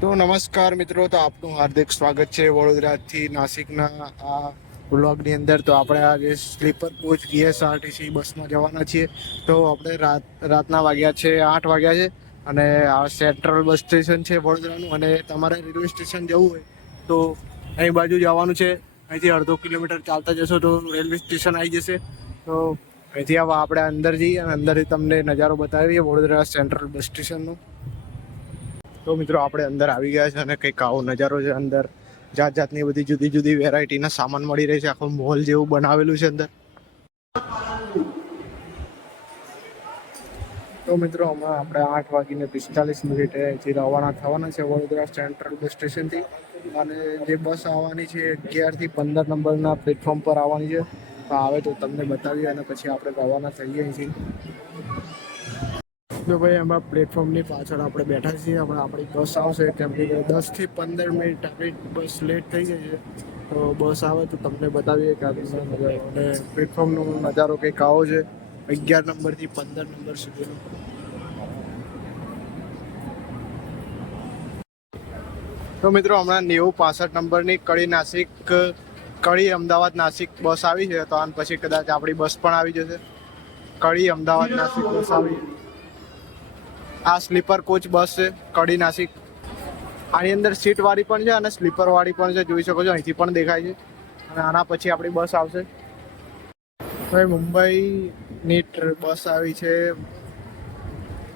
તો નમસ્કાર મિત્રો, તો આપનું હાર્દિક સ્વાગત છે વડોદરાથી નાસિકના આ વ્લોગની અંદર. તો આપણે આજે સ્લીપર કોચ જીએસઆરટીસી બસમાં જવાના છીએ. તો આપણે રાતના વાગ્યા છે 8 વાગ્યા છે અને આ સેન્ટ્રલ બસ સ્ટેશન છે વડોદરાનું. અને તમારે રેલવે સ્ટેશન જવું હોય તો અહીં બાજુ જવાનું છે. અહીંથી અડધો કિલોમીટર ચાલતા જશો તો રેલવે સ્ટેશન આવી જશે. તો અહીંથી આપણે અંદર જઈએ અને અંદરથી તમને નજારો બતાવીએ વડોદરા સેન્ટ્રલ બસ સ્ટેશનનો. તો મિત્રો આપણે અંદર આવી ગયા છે અને કંઈક આવો નજારો છે. અંદર જાત જાતની બધી જુદી જુદી વેરાયટીના સામાન મળી રહી છે. આખું મોલ જેવું બનાવેલું છે અંદર. તો મિત્રો હમણાં આપણે 8:45 અહીંથી રવાના થવાના છે વડોદરા સેન્ટ્રલ બસ સ્ટેશનથી. અને જે બસ આવવાની છે 11 થી 15 નંબરના પ્લેટફોર્મ પર આવવાની છે. તો આવે તો તમને બતાવીએ અને પછી આપણે રવાના થઈએ અહીંથી. તો ભાઈ એમાં પ્લેટફોર્મની પાછળ આપણે બેઠા છીએ. હમણાં આપણી બસ આવશે, કેમ કે 10 થી 15 મિનિટ આપણી બસ લેટ થઈ ગઈ છે. તો બસ આવે તો તમને બતાવીએ કે નજારો. અને પ્લેટફોર્મનો નજારો કંઈક આવો છે 11 નંબરથી 15 નંબર સુધીનો. તો મિત્રો હમણાં 90-65 નંબરની કડી અમદાવાદ નાસિક બસ આવી છે. તો આન પછી કદાચ આપણી બસ પણ આવી જશે. કડી અમદાવાદ નાસિક બસ આવી. આ સ્લીપર કોચ બસ છે કડી નાસિક. આની અંદર સીટ વાળી પણ છે અને સ્લીપર વાળી પણ છે, જોઈ શકો છો, અહીંથી પણ દેખાય છે. અને આના પછી આપણી બસ આવશે. ભાઈ મુંબઈની બસ આવી છે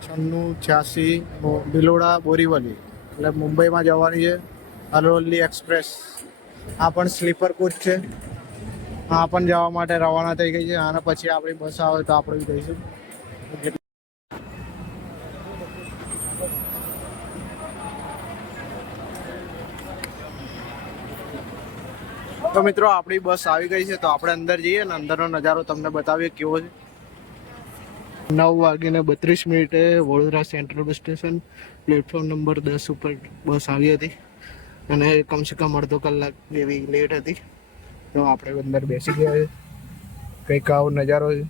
9686 ભિલોડા બોરીવલી, એટલે મુંબઈમાં જવાની છે. અરવલ્લી એક્સપ્રેસ. આ પણ સ્લીપર કોચ છે. આ પણ જવા માટે રવાના થઈ ગઈ છે. આના પછી આપણી બસ આવે તો આપણે જઈશું. તો મિત્રો આપણી બસ આવી ગઈ છે. તો આપણે અંદર જઈએ અને અંદરનો નજારો તમને બતાવીએ કેવો છે. 9:32 Vadodara central bus station platform number 10 ઉપર બસ આવી હતી અને કમસે કમ અડધો કલાક જેવી લેટ હતી. તો આપણે અંદર બેસી ગયા છે. કંઈક આવો નજારો છે.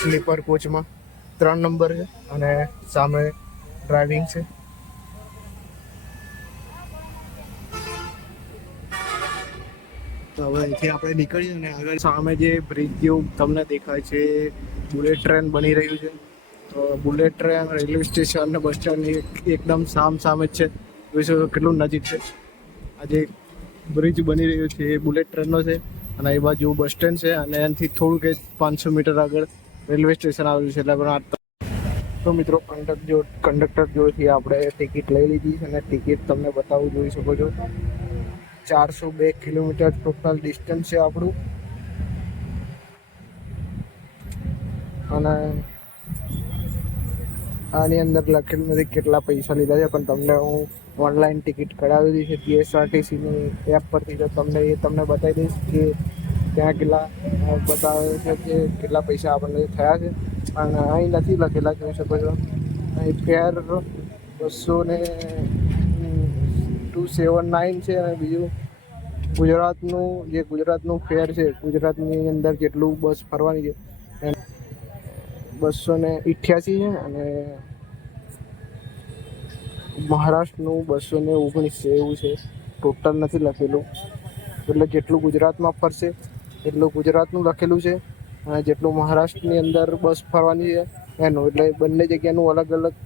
સ્લીપર કોચમાં 3 નંબર છે અને સામે ડ્રાઇવિંગ છે. તો હવે અહીંથી આપણે નીકળીએ અને આગળ સામે જે બ્રિજ જેવું તમને દેખાય છે, બુલેટ ટ્રેન બની રહ્યું છે. તો બુલેટ ટ્રેન રેલવે સ્ટેશન અને બસ સ્ટેન્ડની એકદમ સામે જ છે. જોઈશું કેટલું નજીક છે. આ જે બ્રિજ બની રહ્યું છે એ બુલેટ ટ્રેનનો છે. અને એ બાજુ બસ સ્ટેન્ડ છે અને એનાથી થોડુંક 500 મીટર આગળ રેલવે સ્ટેશન આવેલું છે. એટલે તો મિત્રો કંડક્ટર જોડેથી આપણે ટિકિટ લઈ લીધી છે અને ટિકિટ તમને બતાવું, જોઈ શકો છો. 402 કિલોમીટર ટોટલ ડિસ્ટન્સ છે આપણું. અને આની અંદર લખેલું નથી કેટલા પૈસા લીધા છે, પણ તમને હું ઓનલાઈન ટિકિટ કઢાવી દીધી છે જીએસઆરટીસીની એપ પરથી. તો તમને બતાવી દઈશ કે ત્યાં કેટલા બતાવે છે કે કેટલા પૈસા આપણને થયા છે. પણ અહીં નથી લખેલા, જોઈ શકો છો. અહીં ફેર 279 છે. અને બીજું ગુજરાતનું ફેર છે. ગુજરાતની અંદર જેટલું બસ ફરવાની છે 288 છે. અને મહારાષ્ટ્રનું 219 છે. એવું છે, ટોટલ નથી લખેલું. એટલે જેટલું ગુજરાતમાં ફરશે એટલું ગુજરાતનું લખેલું છે અને જેટલું મહારાષ્ટ્રની અંદર બસ ફરવાની છે એનું. એટલે બંને જગ્યાનું અલગ અલગ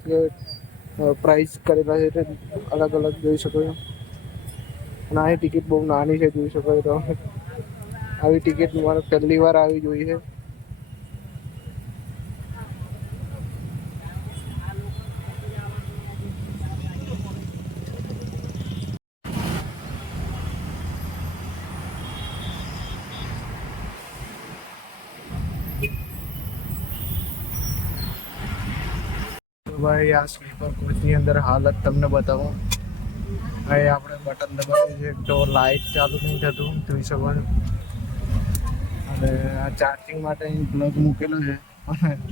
પ્રાઇસ કરેલા છે. અલગ અલગ જોઈ શકો છો. અને આ ટિકિટ બહુ નાની છે, જોઈ શકો છો. આવી ટિકિટ મારે પહેલી વાર આવી જોઈ છે. ભાઈ આ સ્લીપર કોચની અંદર હાલત તમને બતાવું. અહીં આપણે બટન દબાવીએ છીએ તો લાઇટ ચાલુ નહીં થતું, જોઈ શકો છો. અને આ ચાર્જિંગ માટે અહીં પ્લગ મૂકેલો છે.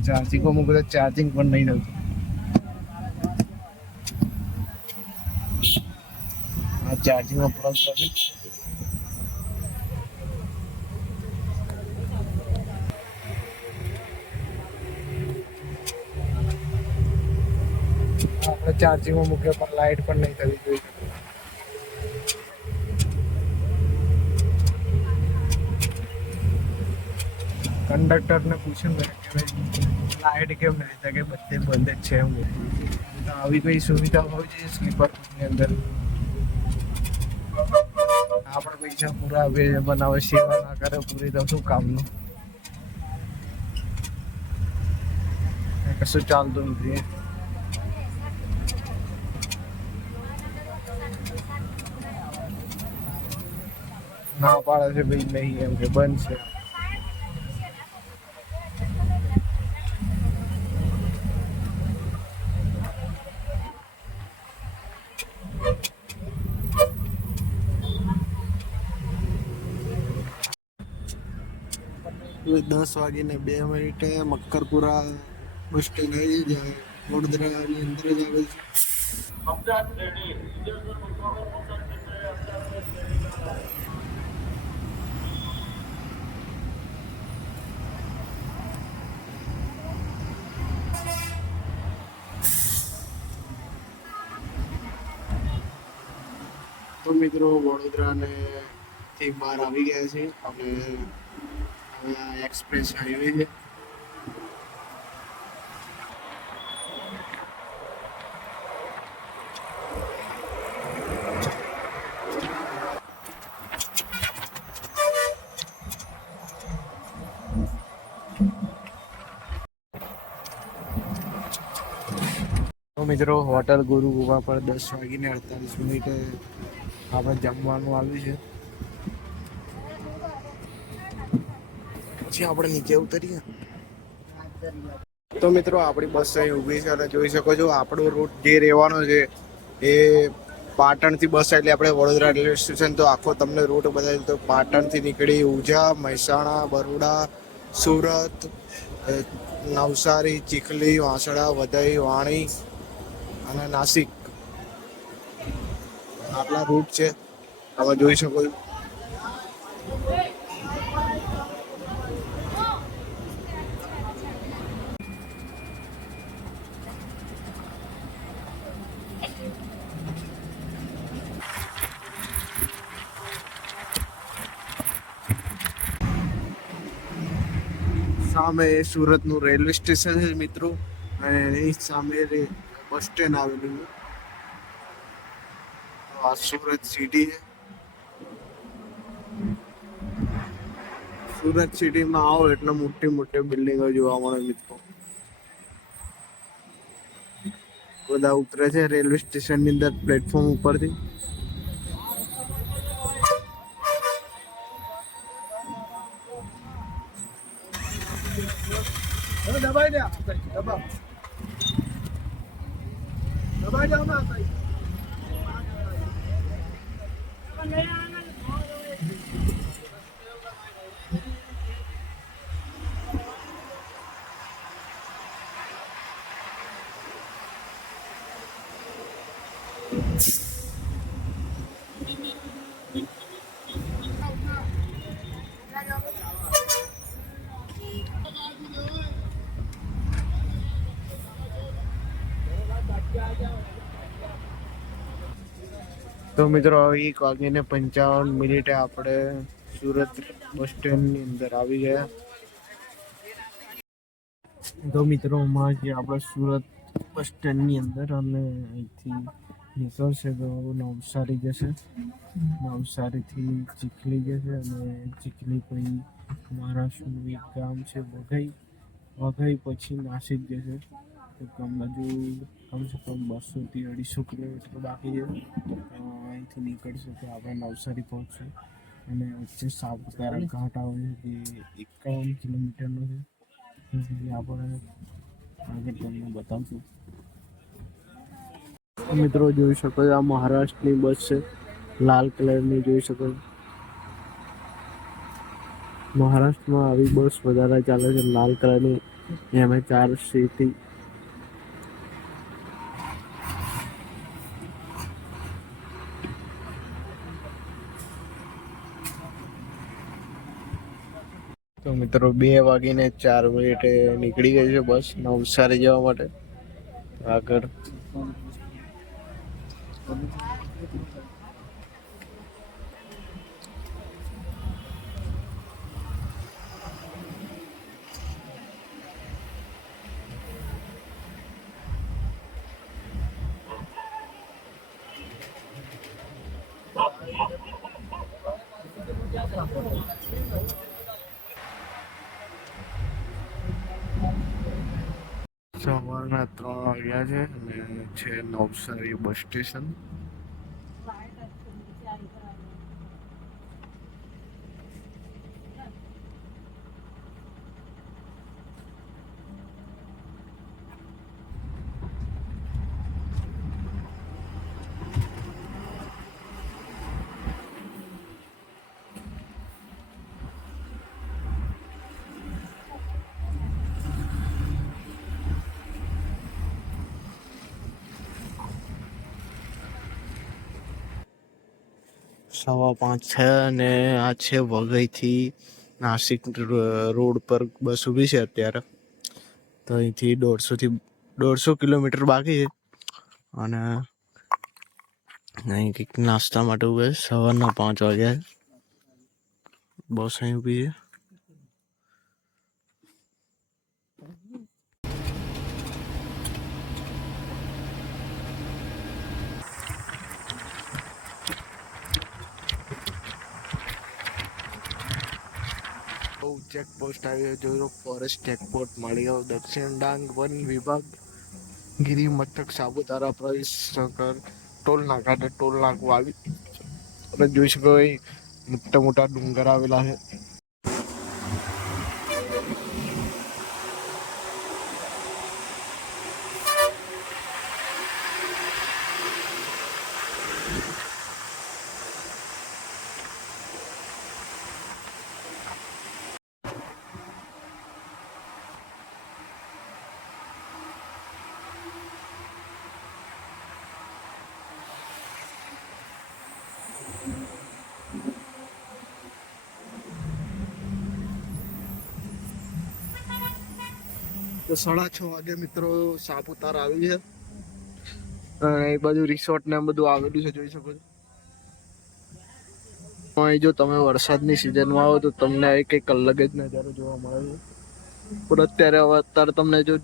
ચાર્જિંગમાં મૂકે તો ચાર્જિંગ પણ નહીં થતું. આ ચાર્જિંગમાં પ્લગ કરી આપણે ચાર્જિંગમાં મૂક્યો પણ લાઇટ પણ નહીં થવી જોઈએ. કંડક્ટરને પૂછ્યું મેં કે ભાઈ લાઇટ કેમ નહીં થાય, કે બધે બંધ જ છે એમ. તો આવી કઈ સુવિધા હોવી જોઈએ સ્લીપર કોચની અંદર. આપણે પૈસા પૂરા બનાવે, સેવા ના કરે પૂરી, તો શું કામનું? કશું ચાલતું નથી. ના પાડે છે ભાઈ નહીં, એમ કે બંધ છે. તો 10:02 મક્કરપુરા બસ સ્ટેન્ડ આવી જાય, વડોદરાની અંદર જ આવે છે. તો મિત્રો વડોદરાને થી બહાર આવી ગયા છે આપણે. એક્સપ્રેસ હાઈવે છે. તો મિત્રો હોટલ ગુરુ ગુફા પર 10:48 આપણે જમવાનું આવ્યું છે. પછી આપણે નીચે ઉતરીએ. તો મિત્રો આપણી બસ અહીં ઊભી છે અને જોઈ શકો છો આપણો રૂટ જે રહેવાનો છે એ પાટણથી બસ એટલે આપણે વડોદરા રેલવે સ્ટેશન તો આખો તમને રૂટ બતાવી. તો પાટણથી નીકળી ઉંઝા, મહેસાણા, બરોડા, સુરત, નવસારી, ચીખલી, વાંસળા, વઘઈ, વાણી અને નાસિક. આટલા રૂટ છે, તમે જોઈ શકો છો. સામે સુરતનું રેલવે સ્ટેશન છે મિત્રો, અને એની સામે બસ સ્ટેન્ડ આવેલું છે. આ સુરત સિટી છે. સુરત સિટીમાં આવો એટલે મોટી મોટી બિલ્ડિંગો જોવા મળે મિત્રો. બધા ઉતરે છે રેલવે સ્ટેશનની અંદર પ્લેટફોર્મ ઉપરથી. દબાઈ દે, દબાઈ જાઓ ના. તો મિત્રો 1:55 આપણે સુરત બસ સ્ટેન્ડની અંદર આવી ગયા. તો મિત્રો હમણાં જે આપણે સુરત બસ સ્ટેન્ડની અંદર અને અહીંથી નીકળશે તો નવસારી જશે, નવસારીથી ચીખલી જશે અને ચીખલી પછી મહારાષ્ટ્રનું એક ગામ છે વઘઈ, વઘઈ પછી નાસિક જશે. તો બાજુ કમસે કમ 200-250 કિલોમીટર બાકી છે. અહીંથી નીકળશે તો આપણે નવસારી પહોંચશું અને વચ્ચે સાપુતારા ઘાટ આવે છે જે 51 કિલોમીટરનો છે. આપણે આગળ તમને બતાવશું. મિત્રો જોઈ શકો છો આ મહારાષ્ટ્રની બસ છે, લાલ કલરની જોઈ શકો છો. મહારાષ્ટ્રમાં આવી બસ વધારે ચાલે છે, લાલ કલરની MH4 સિટી. તો મિત્રો 2:04 નીકળી ગઈ છે બસ નવસારી જવા માટે. આગળ સવારના 3 વાગ્યા છે અને છે નવસારી બસ સ્ટેશન. સવા 5 છે અને આ છે વઘઈથી નાસિક રોડ પર બસ ઊભી છે અત્યારે. તો અહીંથી 150 કિલોમીટર બાકી છે અને અહીં કંઈક નાસ્તા માટે ઊભે છે. સવારના 5 વાગ્યા બસ અહીં ઊભી છે. ચેકપોસ્ટ આવી જોયો, ફોરેસ્ટ ચેકપોસ્ટ મળી ગયો. દક્ષિણ ડાંગ વન વિભાગ ગિરી મથક સાપુતારા પ્રવેશ ટોલ નાકા ટોલ નાકું આવી. તમે જોઈ શકો મોટા મોટા ડુંગર આવેલા છે. તો 6:30 વાગે મિત્રો સાપુતારા આવી છે અને એ બધું રિસોર્ટ ને બધું આવેલું છે, જોઈ શકો છો. અહીં જો તમે વરસાદની સિઝનમાં આવો તો તમને કંઈક અલગ જ નજારો જોવા મળે છે. પણ અત્યારે તમને જો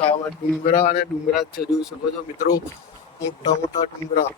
સાવર ડુંગરા અને ડુંગરા છે, જોઈ શકો છો મિત્રો, મોટા મોટા ડુંગરા.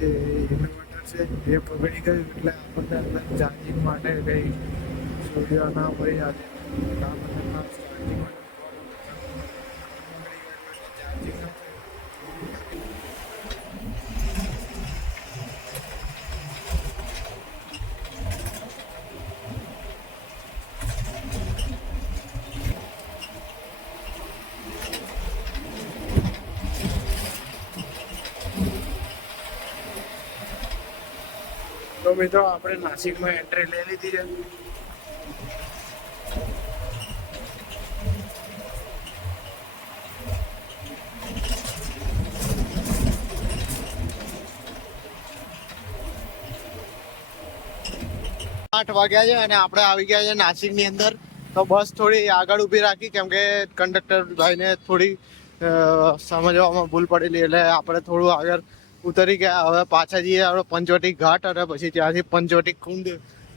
ઇન્વર્ટર છે એ પકડી ગયું એટલે આપણને અંદર ચાર્જિંગ માટે કંઈ સુવિધા ના હોય. આજે આપણને ખાસ ચાર્જિંગ માટે તો મિત્રો આપણે નાસિકમાં એન્ટ્રી લઈ લીધી છે. આઠ વાગ્યા છે અને આપણે આવી ગયા છે નાસિકની અંદર. તો બસ થોડી આગળ ઊભી રાખી કેમ કે કંડક્ટર ભાઈને થોડી સમજવામાં ભૂલ પડેલી એટલે આપણે થોડું આગળ ઉતરી ગયા. હવે પાછા જઈએ આપણે પંચવટી ઘાટ અને પછી ત્યાંથી પંચવટી કુંડ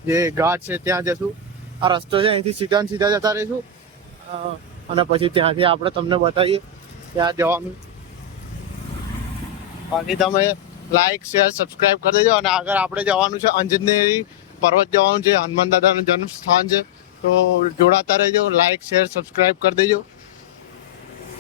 જે ઘાટ છે ત્યાં જશું. આ રસ્તો છે અહીંથી સીધા ને સીધા જતા રહીશું અને પછી ત્યાંથી આપણે તમને બતાવીએ ત્યાં જવાનું. બાકી તમે લાઈક શેર સબસ્ક્રાઈબ કરી દેજો. અને આગળ આપણે જવાનું છે અંજનેરી પર્વત જવાનું છે, હનુમાન દાદાનું જન્મ સ્થાન છે. તો જોડાતા રહેજો, લાઈક શેર સબસ્ક્રાઈબ કરી દેજો.